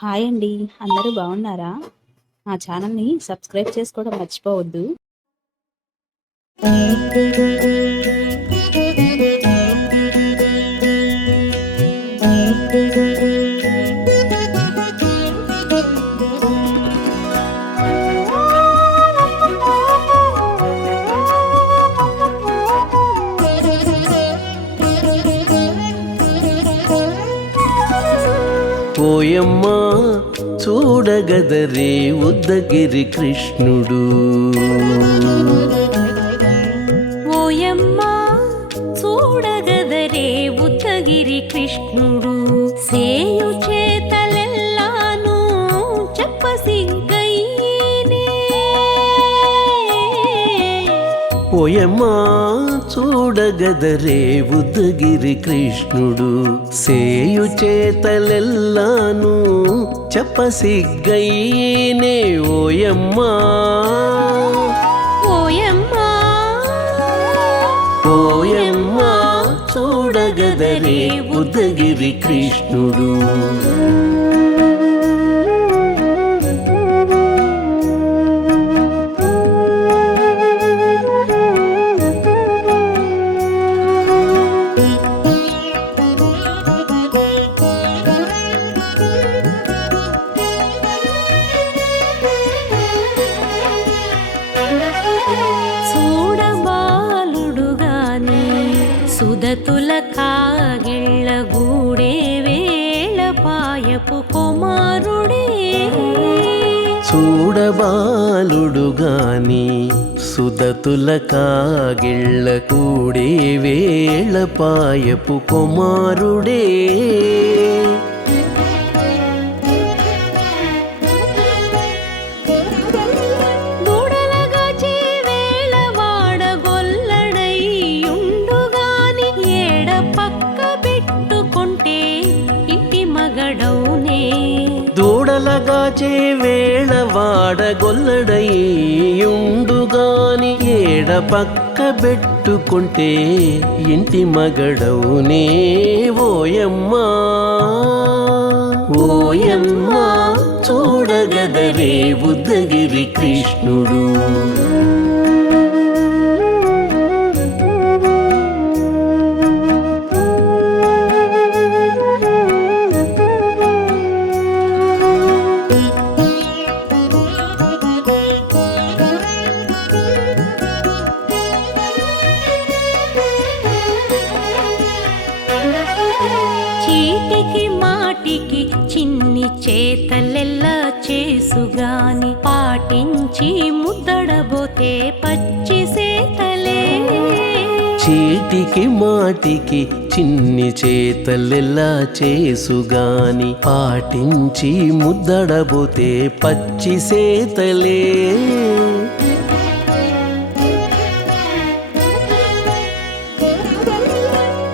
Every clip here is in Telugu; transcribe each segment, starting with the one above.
హాయ్ అండి. అందరూ బాగున్నారా? మా ఛానల్‌ని సబ్స్క్రైబ్ చేసుకోవడం మర్చిపోవద్దు. ఓయమ్మా చూడగదరే ఉద్దగిరి కృష్ణుడు. ఓయమ్మా చూడగదరే ఉద్దగిరి కృష్ణుడు. సేయు చేతలెల్లాను చెప్పసిగ్గైనే. ఓయమ్మా చూడగదరే ఉద్దగిరి కృష్ణుడు. సేయు చేతలెల్లాను చెప్పసిగ్గైనే. ఓయమ్మా ఓయమ్మా ఓయమ్మా చూడగదరే ఉద్దగిరి కృష్ణుడు. చూడబాలుడుగాని సుదతుల కాగిళ్ళ గూడే వేళ పాయపు కుమారుడే. చూడబాలుడుగాని సుదతుల కాగిళ్ళ కూడే వేళ పాయపు కుమారుడే. దూడలగాచే వేళ వాడగొల్లడైయుండుగాని ఏడ పక్క పెట్టుకుంటే ఇంటి మగడౌనే. దూడలగాచే వేళ వాడగొల్లడయ్యుండుగాని ఏడ పక్క పెట్టుకుంటే ఇంటి మగడవునే. ఓయమ్మా ఓయమ్మా చూడగదరే ఉద్దగిరి కృష్ణుడు. చీటికి మాటికి చిన్ని చేతలెల్లా చేసుగాని పాటించి ముద్దడబోతే పచ్చి సేతలే. చీటికి మాటికి చిన్ని చేతలెల్లా చేసుగాని పాటించి ముద్దడబోతే పచ్చి సేతలే.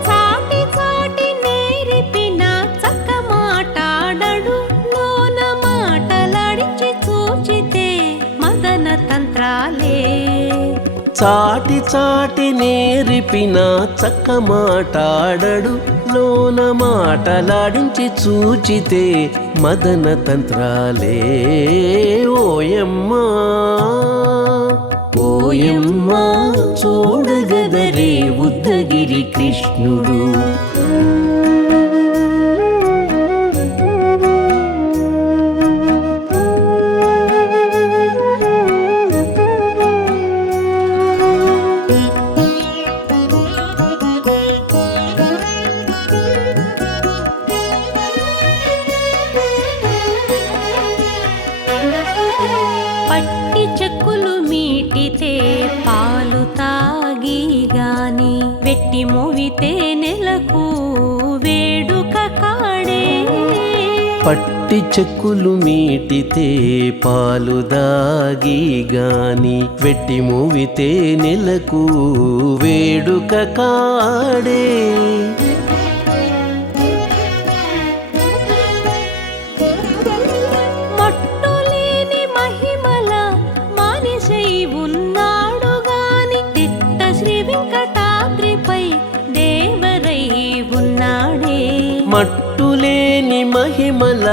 చాటి చాటి నేరిపిన చక్క మాటాడడు లోన మాటలాడించి చూచితే మదన తంత్రాలే. చాటి చాటి నేరిపిన చక్క మాటాడడు లోన మాటలాడించి చూచితే మదన తంత్రాలే. ఓయమ్మా ఓయమ్మా చూడగదరే ఉద్దగిరి కృష్ణుడు. పట్టి చెక్కులు మీటితే పాలు తాగి గాని వెట్టి మోవితే నెలకు వేడుక కాడే. పట్టి చెక్కులు మీటితే పాలు దాగి గాని వెట్టి మూవితే నెలకు వేడుక కాడే. మట్టులేని మహిమల మానిషై ఉన్నాడు గాని తిట్ట శ్రీ వెంకటాద్రిపై దేవరై ఉన్నాడే. మట్టులేని మహిమ మహిమల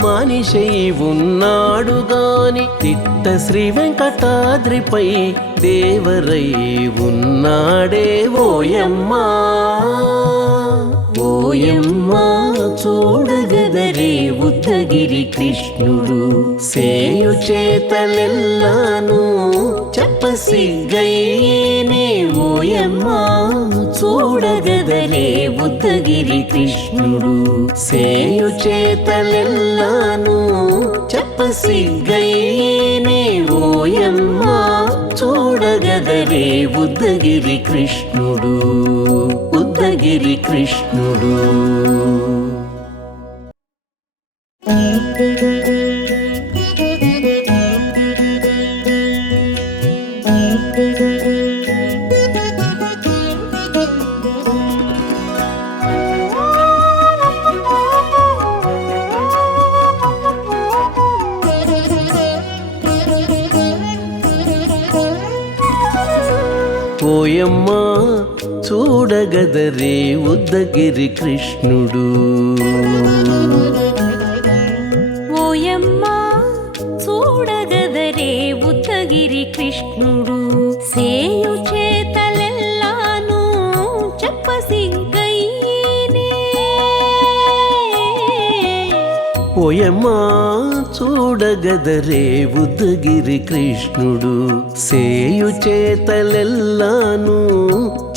మానిషై ఉన్నాడు గాని తిట్ట శ్రీ వెంకటాద్రిపై దేవరై ఉన్నాడే ఓయమ్మా ఓయమ్మా చూడగదరే ఉద్దగిరి కృష్ణుడు సేయు చేతలెల్లాను చెప్పసిగ్గయ్యేనే ఓయమ్మా చూడగదరే ఉద్దగిరి కృష్ణుడు సేయు చేతలెల్లాను చెప్పసిగ్గయ్యేనే ఓయమ్మా చూడగదరే ఉద్దగిరి కృష్ణుడు ఉద్దగిరి కృష్ణుడు. ఓయమ్మా చూడగదరే ఉద్దగిరి కృష్ణుడు ఓయమ్మా చూడగదరే ఉద్దగిరి కృష్ణుడు సేయు చేతలెల్లాను చెప్పసిగ్గయ్యేనే ఓయమ్మా చూడగదరే ఉద్దగిరి కృష్ణుడు సేయు చేతలెల్లాను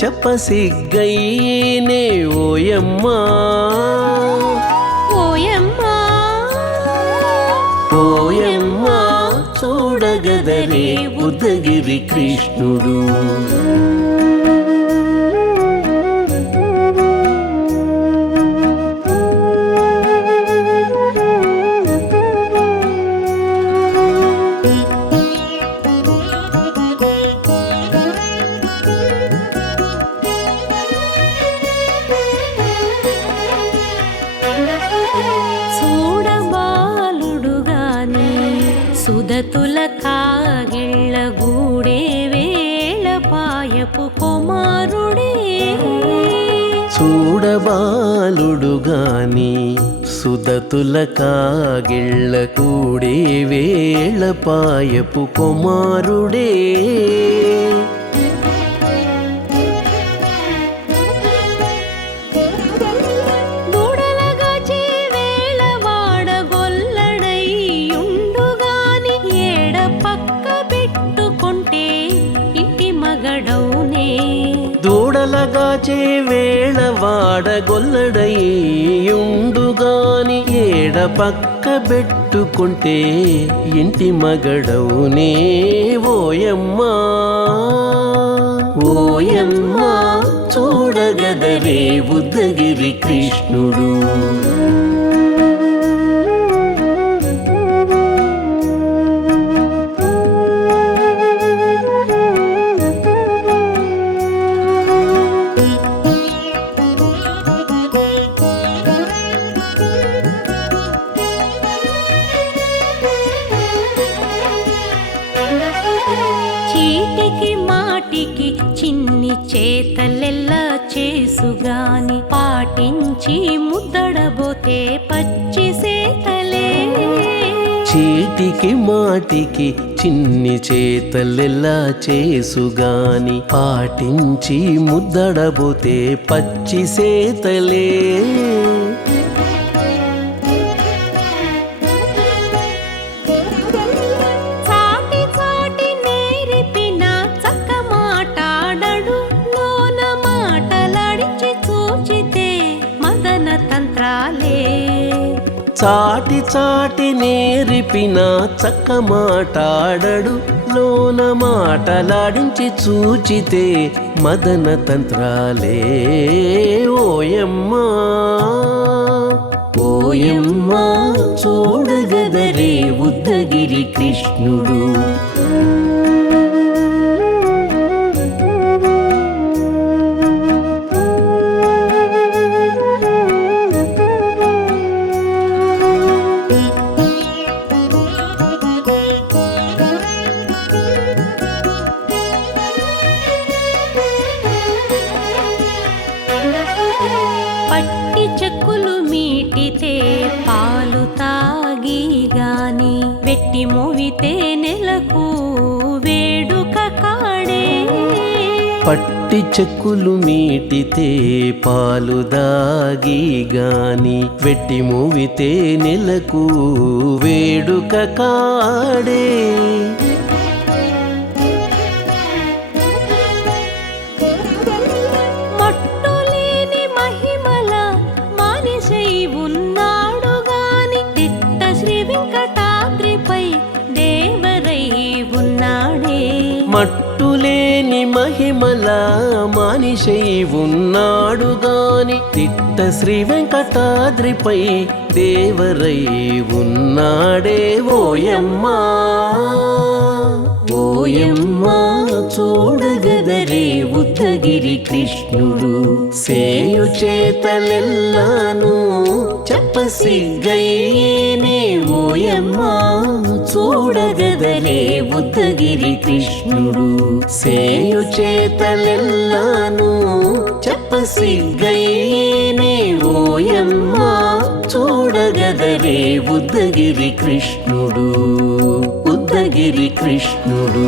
చెప్పసిగ్గయ్యేనే ఓయమ్మా ఓయమ్మా ఓయమ్మా చూడగదరే ఉద్దగిరి కృష్ణుడు. చూడబాలుడుగాని సుదతుల కాగిళ్ళ గూడే వేళ పాయపు కుమారుడే చూడబాలుడు గాని సుదతుల కాగిళ్ళ కూడే వేళ పాయపు కుమారుడే దూడలగాచే వేళ వాడగొల్లడయ్యుండుగాని ఏడ పక్క పెట్టుకుంటే ఇంటి మగడౌనే దూడలగాచే వేళ వాడగొల్లడయ్యుండుగాని ఏడ పక్క పెట్టుకుంటే ఇంటి మగడవునే ఓయమ్మా ఓయమ్మా చూడగదరే ఉద్దగిరి కృష్ణుడు చీటికి మాటికి చిన్ని చేతలెల్లా చేసుగాని పాటించి ముద్దడబోతే పచ్చి సేతలే చీటికి మాటికి చిన్ని చేతలెల్లా చేసుగాని పాటించి ముద్దడబోతే పచ్చి సేతలే చాటి చాటి నేరిపిన చక్క మాటాడడు లోన మాటలాడించి చూచితే మదన తంత్రాలే చాటి చాటి నేరిపిన చక్క మాటాడడు లోన మాటలాడించి చూచితే మదన తంత్రాలే ఓయమ్మా ఓయమ్మా చూడగదరే ఉద్దగిరి కృష్ణుడు పట్టి చెక్కులు మీటితే పా గాని వెట్టి మోవితే నెలకు వేడుక కాడే పట్టి చెక్కులు మీటితే పాలు దాగి గాని వెట్టి మూవితే నెలకు వేడుక కాడే మట్టులేని మహిమల మానిషై ఉన్నాడు గాని తిట్ట శ్రీ వెంకటాద్రిపై దేవరై ఉన్నాడే మట్టులేని మహిమల మానిషై ఉన్నాడు గాని తిట్ట శ్రీ వెంకటాద్రిపై దేవరై ఉన్నాడే ఓయమ్మా ఓయమ్మా చూడగదరే ఉద్దగిరి కృష్ణుడు సేయు చేతలెల్లాను చెప్పసిగ్గయ్యేనే ఓయమ్మా చూడగదరే ఉద్దగిరి కృష్ణుడు సేయు చేతలెల్లాను చెప్పసిగ్గయ్యేనే ఓయమ్మా చూడగదరే ఉద్దగిరి కృష్ణుడు ఉద్దగిరి కృష్ణుడు